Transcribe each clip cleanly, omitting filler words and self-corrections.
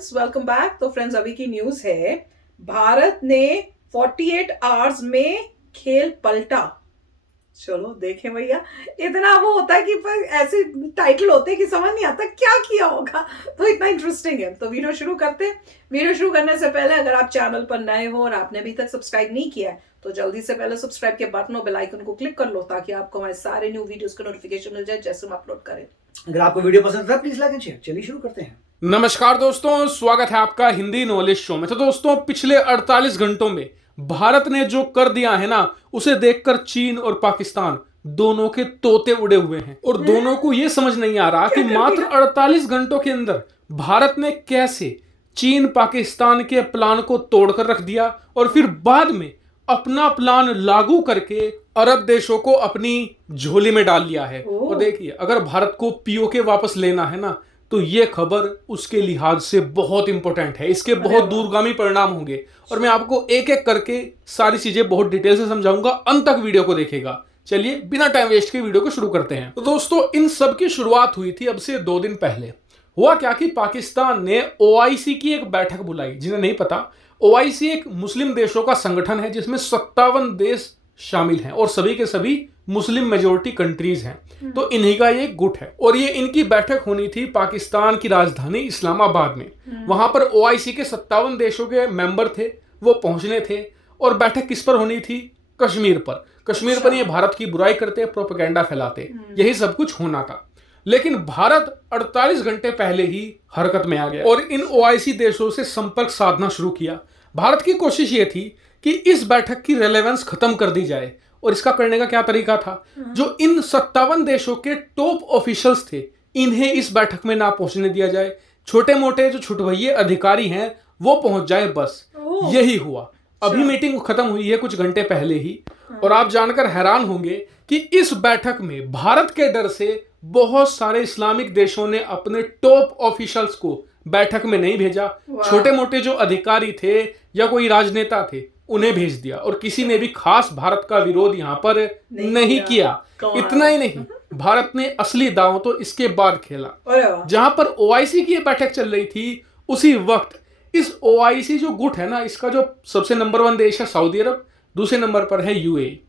Friends, welcome back. तो friends, अभी की न्यूज है, भारत ने 48 आवर्स में खेल पलटा। चलो देखें भैया। इतना वो होता है कि ऐसे टाइटल होते हैं कि समझ नहीं आता क्या किया होगा, तो इतना इंटरेस्टिंग है। तो वीडियो शुरू करते हैं। वीडियो शुरू करने से पहले अगर आप चैनल पर नए हो और आपने अभी तक सब्सक्राइब नहीं किया है तो जल्दी से पहले सब्सक्राइब के बटन और बेल आइकन को क्लिक कर लो, ताकि आपको हमारे सारे न्यू वीडियोस का नोटिफिकेशन मिल जाए जैसे हम अपलोड करें। अगर आपको वीडियो पसंद आता है प्लीज लाइक एंड शेयर। चलिए शुरू करते हैं। नमस्कार दोस्तों, स्वागत है आपका हिंदी नॉलेज शो में। तो दोस्तों, पिछले 48 घंटों में भारत ने जो कर दिया है ना, उसे देखकर चीन और पाकिस्तान दोनों के तोते उड़े हुए हैं और दोनों को यह समझ नहीं आ रहा कि मात्र 48 घंटों के अंदर भारत ने कैसे चीन पाकिस्तान के प्लान को तोड़कर रख दिया और फिर बाद में अपना प्लान लागू करके अरब देशों को अपनी झोली में डाल लिया है। और देखिए, अगर भारत को पीओके वापस लेना है ना, तो ये खबर उसके लिहाज से बहुत इंपॉर्टेंट है। इसके बहुत दूरगामी परिणाम होंगे और मैं आपको एक एक करके सारी चीजें बहुत डिटेल से समझाऊंगा। अंत तक वीडियो को देखिएगा। चलिए बिना टाइम वेस्ट के वीडियो को शुरू करते हैं। तो दोस्तों, इन सब की शुरुआत हुई थी अब से 2 दिन पहले। हुआ क्या कि पाकिस्तान ने ओआईसी की एक बैठक बुलाई। जिन्हें नहीं पता, ओआईसी एक मुस्लिम देशों का संगठन है जिसमें 57 देश शामिल हैं और सभी के सभी मुस्लिम मेजोरिटी कंट्रीज हैं। तो इन्हीं का ये गुट है और ये इनकी बैठक होनी थी पाकिस्तान की राजधानी इस्लामाबाद में। वहां पर ओआईसी के 57 देशों के मेंबर थे, वो पहुंचने थे। और बैठक किस पर होनी थी? कश्मीर पर। कश्मीर पर ये भारत की बुराई करते, प्रोपेगेंडा फैलाते, यही सब कुछ होना था। लेकिन भारत 48 घंटे पहले ही हरकत में आ गया और इन ओआईसी देशों से संपर्क साधना शुरू किया। भारत की कोशिश ये थी कि इस बैठक की रेलेवेंस खत्म कर दी जाए। और इसका करने का क्या तरीका था? जो इन 57 देशों के टॉप ऑफिशियल्स थे, इन्हें इस बैठक में ना पहुंचने दिया जाए। छोटे मोटे जो छुटभइये अधिकारी हैं वो पहुंच जाए, बस। यही हुआ। अभी मीटिंग खत्म हुई है कुछ घंटे पहले ही और आप जानकर हैरान होंगे कि इस बैठक में भारत के डर से बहुत सारे इस्लामिक देशों ने अपने टॉप ऑफिशियल्स को बैठक में नहीं भेजा। छोटे मोटे जो अधिकारी थे या कोई राजनेता थे, उन्हें भेज दिया और किसी ने भी खास भारत का विरोध यहां पर नहीं किया। इतना ही नहीं, भारत ने असली दांव तो इसके बाद खेला। जहां पर ओआईसी की बैठक चल रही थी, उसी वक्त इस ओआईसी जो गुट है ना, इसका जो सबसे नंबर 1 देश है सऊदी अरब, दूसरे नंबर पर है यूएई।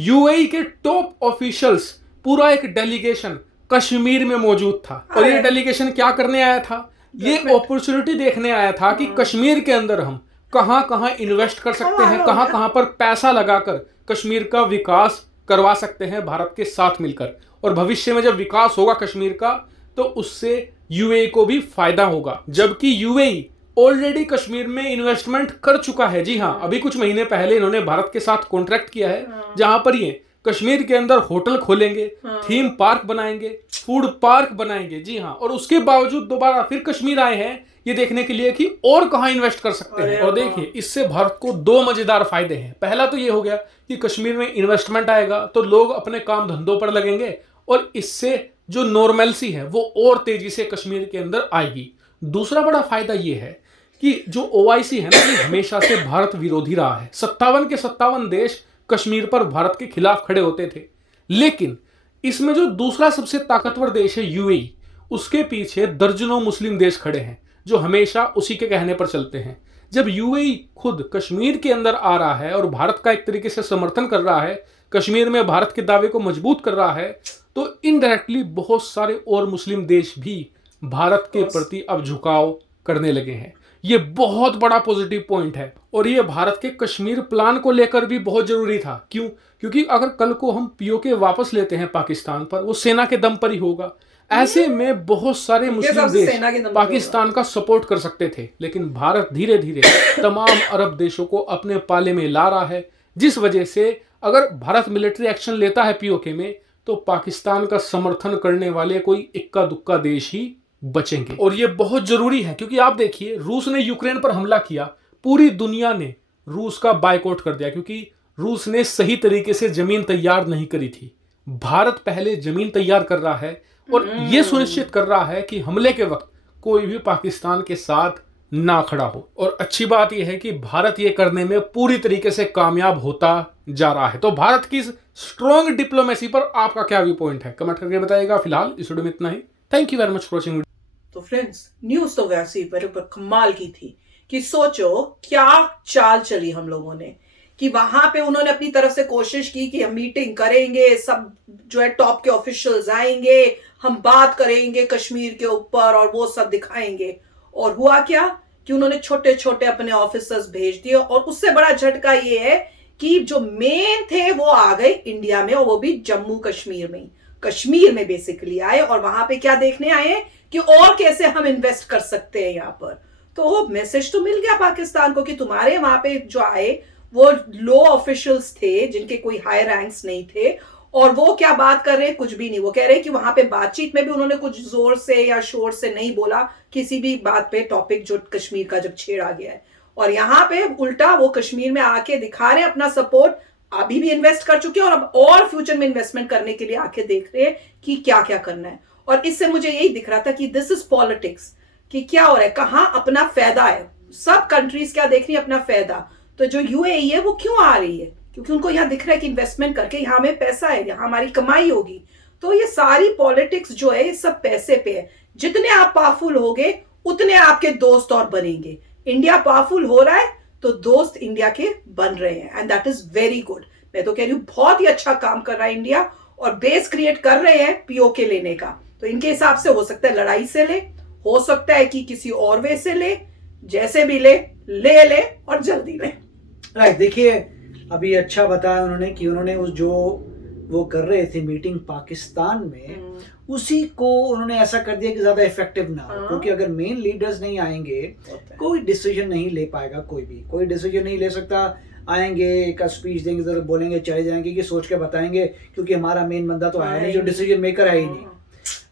यूएई के टॉप ऑफिशियल्स, पूरा एक डेलीगेशन कश्मीर में मौजूद था। और ये डेलीगेशन क्या करने आया था? ये अपॉर्चुनिटी देखने आया था कि कश्मीर के अंदर हम कहां कहां इन्वेस्ट कर सकते हैं, कहां कहां पर पैसा लगाकर कश्मीर का विकास करवा सकते हैं भारत के साथ मिलकर। और भविष्य में जब विकास होगा कश्मीर का, तो उससे यूएई को भी फायदा होगा। जबकि यूएई ऑलरेडी कश्मीर में इन्वेस्टमेंट कर चुका है। जी हाँ, अभी कुछ महीने पहले इन्होंने भारत के साथ कॉन्ट्रैक्ट किया है, जहां पर ये कश्मीर के अंदर होटल खोलेंगे, थीम पार्क बनाएंगे, फूड पार्क बनाएंगे। जी हाँ, और उसके बावजूद दोबारा फिर कश्मीर आए हैं ये देखने के लिए कि और कहां इन्वेस्ट कर सकते हैं। और देखिए, इससे भारत को 2 मजेदार फायदे हैं। पहला तो ये हो गया कि कश्मीर में इन्वेस्टमेंट आएगा तो लोग अपने काम धंधों पर लगेंगे और इससे जो नॉर्मलसी है वो और तेजी से कश्मीर के अंदर आएगी। दूसरा बड़ा फायदा ये है कि जो ओआईसी है ना, ये हमेशा से भारत विरोधी रहा है। 57 के 57 देश कश्मीर पर भारत के खिलाफ खड़े होते थे। लेकिन इसमें जो दूसरा सबसे ताकतवर देश है यूएई, उसके पीछे दर्जनों मुस्लिम देश खड़े हैं जो हमेशा उसी के कहने पर चलते हैं। जब यूएई खुद कश्मीर के अंदर आ रहा है और भारत का एक तरीके से समर्थन कर रहा है, कश्मीर में भारत के दावे को मजबूत कर रहा है, तो इनडायरेक्टली बहुत सारे और मुस्लिम देश भी भारत के प्रति अब झुकाव करने लगे हैं। ये बहुत बड़ा पॉजिटिव पॉइंट है और ये भारत के कश्मीर प्लान को लेकर भी बहुत जरूरी था। क्यों? क्योंकि अगर कल को हम पीओके वापस लेते हैं पाकिस्तान पर, वो सेना के दम पर ही होगा। ऐसे में बहुत सारे मुस्लिम देश पाकिस्तान का सपोर्ट कर सकते थे, लेकिन भारत धीरे धीरे तमाम अरब देशों को अपने पाले में ला रहा है, जिस वजह से अगर भारत मिलिट्री एक्शन लेता है पीओके में, तो पाकिस्तान का समर्थन करने वाले कोई इक्का दुक्का देश ही बचेंगे। और ये बहुत जरूरी है क्योंकि आप देखिए, रूस ने यूक्रेन पर हमला किया, पूरी दुनिया ने रूस का बायकॉट कर दिया क्योंकि रूस ने सही तरीके से जमीन तैयार नहीं करी थी। भारत पहले जमीन तैयार कर रहा है और यह सुनिश्चित कर रहा है कि हमले के वक्त कोई भी पाकिस्तान के साथ ना खड़ा हो। और अच्छी बात यह है कि भारत ये करने में पूरी तरीके से कामयाब होता जा रहा है। तो भारत की स्ट्रॉन्ग डिप्लोमेसी पर आपका क्या व्यू पॉइंट है, कमेंट करके बताइएगा। फिलहाल इस वीडियो में इतना ही। Thank you very much for watching. तो फ्रेंड्स न्यूज तो वैसे ही मेरे ऊपर कमाल की थी कि सोचो क्या चाल चली हम लोगों ने कि वहां पे उन्होंने अपनी तरफ से कोशिश की कि हम मीटिंग करेंगे, सब जो है टॉप के ऑफिशियल्स आएंगे, हम बात करेंगे कश्मीर के ऊपर और वो सब दिखाएंगे। और हुआ क्या कि उन्होंने छोटे छोटे अपने ऑफिसर्स भेज दिए और उससे बड़ा झटका ये है कि जो मेन थे वो आ गए इंडिया में, और वो भी जम्मू कश्मीर में बेसिकली आए। और वहां पे क्या देखने आए हैं कि और कैसे हम इन्वेस्ट कर सकते हैं यहाँ पर। तो मैसेज तो मिल गया पाकिस्तान को कि तुम्हारे वहां पे जो आए वो लो ऑफिशियल्स थे जिनके कोई हाई रैंक्स नहीं थे, और वो क्या बात कर रहे हैं, कुछ भी नहीं। वो कह रहे हैं कि वहां पे बातचीत में भी उन्होंने कुछ जोर से या शोर से नहीं बोला किसी भी बात पे, टॉपिक जो कश्मीर का जब छेड़ा गया है। और यहाँ पे उल्टा वो कश्मीर में आके दिखा रहे हैं अपना सपोर्ट, अभी भी इन्वेस्ट कर चुके हैं और अब और फ्यूचर में इन्वेस्टमेंट करने के लिए आके देख रहे हैं कि क्या क्या करना है। और इससे मुझे यही दिख रहा था कि दिस इज पॉलिटिक्स, कि क्या हो रहा है, कहां अपना फायदा है। सब कंट्रीज क्या देख रही है, अपना फायदा। तो जो यूएई है वो क्यों आ रही है, क्योंकि उनको यहाँ दिख रहा है कि इन्वेस्टमेंट करके यहाँ में पैसा है, यहाँ हमारी कमाई होगी। तो ये सारी पॉलिटिक्स जो है ये सब पैसे पे है। जितने आप पावरफुल होगे उतने आपके दोस्त और बनेंगे। इंडिया पावरफुल हो रहा है तो दोस्त इंडिया के बन रहे हैं, and that is very good. मैं तो कह रही हूँ बहुत ही अच्छा काम कर रहा है इंडिया, और बेस क्रिएट कर रहे हैं पीओके लेने का। तो इनके हिसाब से हो सकता है लड़ाई से ले, हो सकता है कि किसी और वे से ले, जैसे भी ले ले और जल्दी ले। राइट, देखिए अभी अच्छा बताया उन्होंने कि उन्होंने उस जो वो कर रहे थे मीटिंग पाकिस्तान में, उसी को उन्होंने ऐसा कर दिया कि ज्यादा इफेक्टिव ना हो। क्योंकि अगर मेन लीडर्स नहीं आएंगे कोई डिसीजन नहीं ले पाएगा, कोई डिसीजन नहीं ले सकता। आएंगे एक स्पीच देंगे तो बोलेंगे चले जाएंगे कि सोच के बताएंगे, क्योंकि हमारा मेन बंदा तो आया नहीं, जो डिसीजन मेकर है ही नहीं।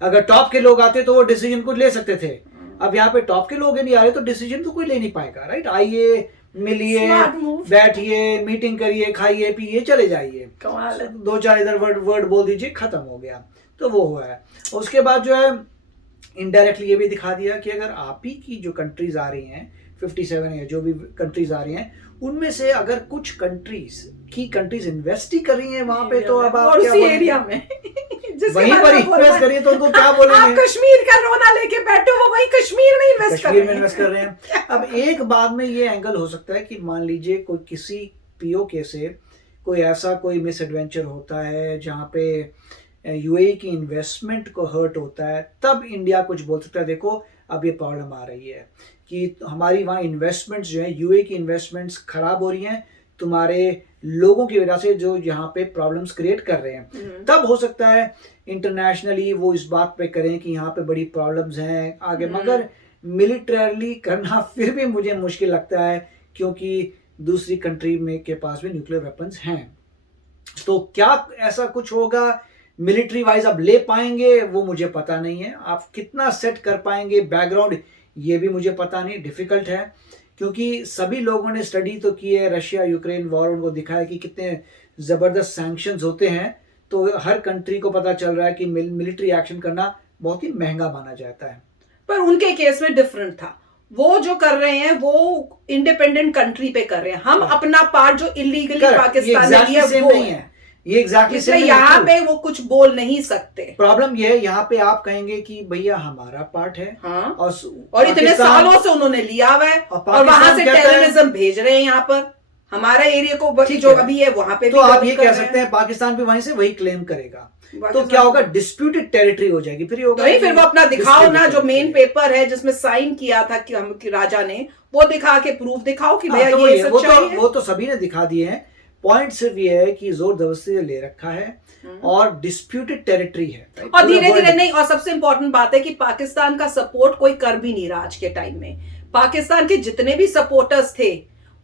अगर टॉप के लोग आते तो वो डिसीजन को ले सकते थे। अब यहाँ पे टॉप के लोग नहीं आ रहे तो डिसीजन तो कोई ले नहीं पाएगा। राइट, आइए मिलिए, बैठिए, मीटिंग करिए, खाइए पिए चले जाइए, दो चार इधर वर्ड बोल दीजिए, खत्म हो गया। तो वो हुआ है। उसके बाद जो है इनडायरेक्टली ये भी दिखा दिया कि अगर आप ही की जो कंट्रीज आ रही हैं 57 है जो भी कंट्रीज आ रही हैं, उनमें से अगर कुछ कंट्रीज इन्वेस्ट ही कर रही हैं वहां पे, तो अब आप क्या एरिया में वहीं पर इन्वेस्ट करिए तो उनको क्या बोलेंगे, आप कश्मीर का रोना लेके बैठे हो, वो वही कश्मीर में इन्वेस्ट कर रहे हैं। अब एक बाद में ये एंगल हो सकता है कि मान लीजिए कोई किसी पीओके से कोई ऐसा कोई मिस एडवेंचर होता है जहाँ पे यूएई की इन्वेस्टमेंट को हर्ट होता है, तब इंडिया कुछ बोल सकता है देखो अब ये प्रॉब्लम आ रही है कि हमारी वहाँ इन्वेस्टमेंट्स जो है, यूएई की इन्वेस्टमेंट्स खराब हो रही हैं तुम्हारे लोगों की वजह से जो यहाँ पे प्रॉब्लम्स क्रिएट कर रहे हैं। तब हो सकता है इंटरनेशनली वो इस बात पे करें कि यहाँ पे बड़ी प्रॉब्लम्स हैं आगे। मगर मिलिटरली करना फिर भी मुझे मुश्किल लगता है, क्योंकि दूसरी कंट्री में के पास भी न्यूक्लियर वेपन्स हैं। तो क्या ऐसा कुछ होगा मिलिट्री वाइज अब ले पाएंगे वो मुझे पता नहीं है। आप कितना सेट कर पाएंगे बैकग्राउंड ये भी मुझे पता नहीं, डिफिकल्ट है। क्योंकि सभी लोगों ने स्टडी तो की है, रशिया यूक्रेन वॉर, उनको दिखाया कि कितने ज़बरदस्त सैंक्शंस होते हैं। तो हर कंट्री को पता चल रहा है कि मिलिट्री एक्शन करना बहुत ही महंगा माना जाता है। पर उनके केस में डिफरेंट था, वो जो कर रहे हैं वो इंडिपेंडेंट कंट्री पे कर रहे हैं। हम अपना पार्ट जो इलीगली पाकिस्तान ने लिया वो नहीं है, ये एग्जैक्टली इसलिए यहाँ पे वो कुछ बोल नहीं सकते। प्रॉब्लम ये है यहाँ पे आप कहेंगे कि भैया हमारा पार्ट है। हाँ? और इतने सालों से उन्होंने लिया हुआ है और वहां से टेररिज्म भेज रहे हैं यहाँ पर हमारा एरिया को, जो अभी है वहां पे। तो आप ये कह सकते हैं पाकिस्तान भी वहीं से वही क्लेम करेगा, तो क्या होगा, डिस्प्यूटेड टेरिटरी हो जाएगी। फिर फिर वो अपना दिखाओ ना, जो मेन पेपर है जिसमें साइन किया था कि हम राजा ने, वो दिखा के प्रूफ दिखाओ कि भैया ये सच्चाई है। वो तो सभी ने दिखा दिए हैं। पॉइंट सिर्फ ये है कि जोर जबरदस्ती से ले रखा है और डिस्प्यूटेड टेरिटरी है, और धीरे धीरे नहीं। और सबसे इंपॉर्टेंट बात है कि पाकिस्तान का सपोर्ट कोई कर भी नहीं रहा आज के टाइम में। पाकिस्तान के जितने भी सपोर्टर्स थे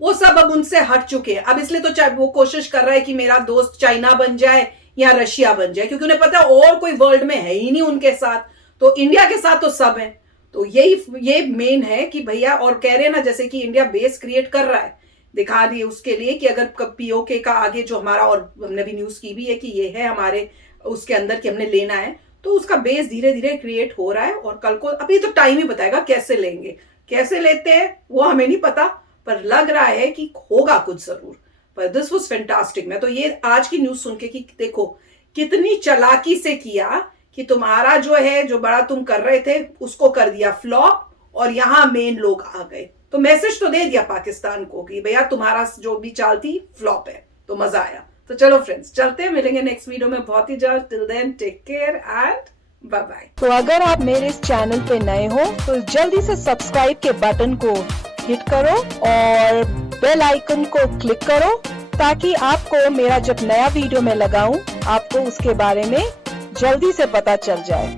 वो सब अब उनसे हट चुके हैं। अब इसलिए तो वो कोशिश कर रहा है कि मेरा दोस्त चाइना बन जाए या रशिया बन जाए, क्योंकि उन्हें पता है और कोई वर्ल्ड में है ही नहीं उनके साथ। तो इंडिया के साथ तो सब है। तो ये मेन है कि भैया, और कह रहे हैं ना जैसे कि इंडिया बेस क्रिएट कर रहा है, दिखा दिए उसके लिए कि अगर पीओके का आगे जो हमारा, और हमने भी न्यूज की भी है कि ये है हमारे उसके अंदर कि हमने लेना है, तो उसका बेस धीरे धीरे क्रिएट हो रहा है। और कल को अभी तो टाइम ही बताएगा कैसे लेंगे, कैसे लेते हैं वो हमें नहीं पता, पर लग रहा है कि होगा कुछ जरूर। पर दिस वाज फैंटास्टिक। मैं तो ये आज की न्यूज सुन के कि देखो कितनी चालाकी से किया कि तुम्हारा जो है, जो बड़ा तुम कर रहे थे उसको कर दिया फ्लॉप, और यहाँ मेन लोग आ गए। तो मैसेज तो दे दिया पाकिस्तान को कि भैया तुम्हारा जो भी चाल थी फ्लॉप है। तो मजा आया। तो चलो फ्रेंड्स, चलते हैं, मिलेंगे नेक्स्ट वीडियो में बहुत ही जल्द। Till then take care and bye bye. तो अगर आप मेरे इस चैनल पे नए हो तो जल्दी से सब्सक्राइब के बटन को हिट करो और बेल आइकन को क्लिक करो, ताकि आपको मेरा जब नया वीडियो मैं लगाऊं आपको उसके बारे में जल्दी से पता चल जाए।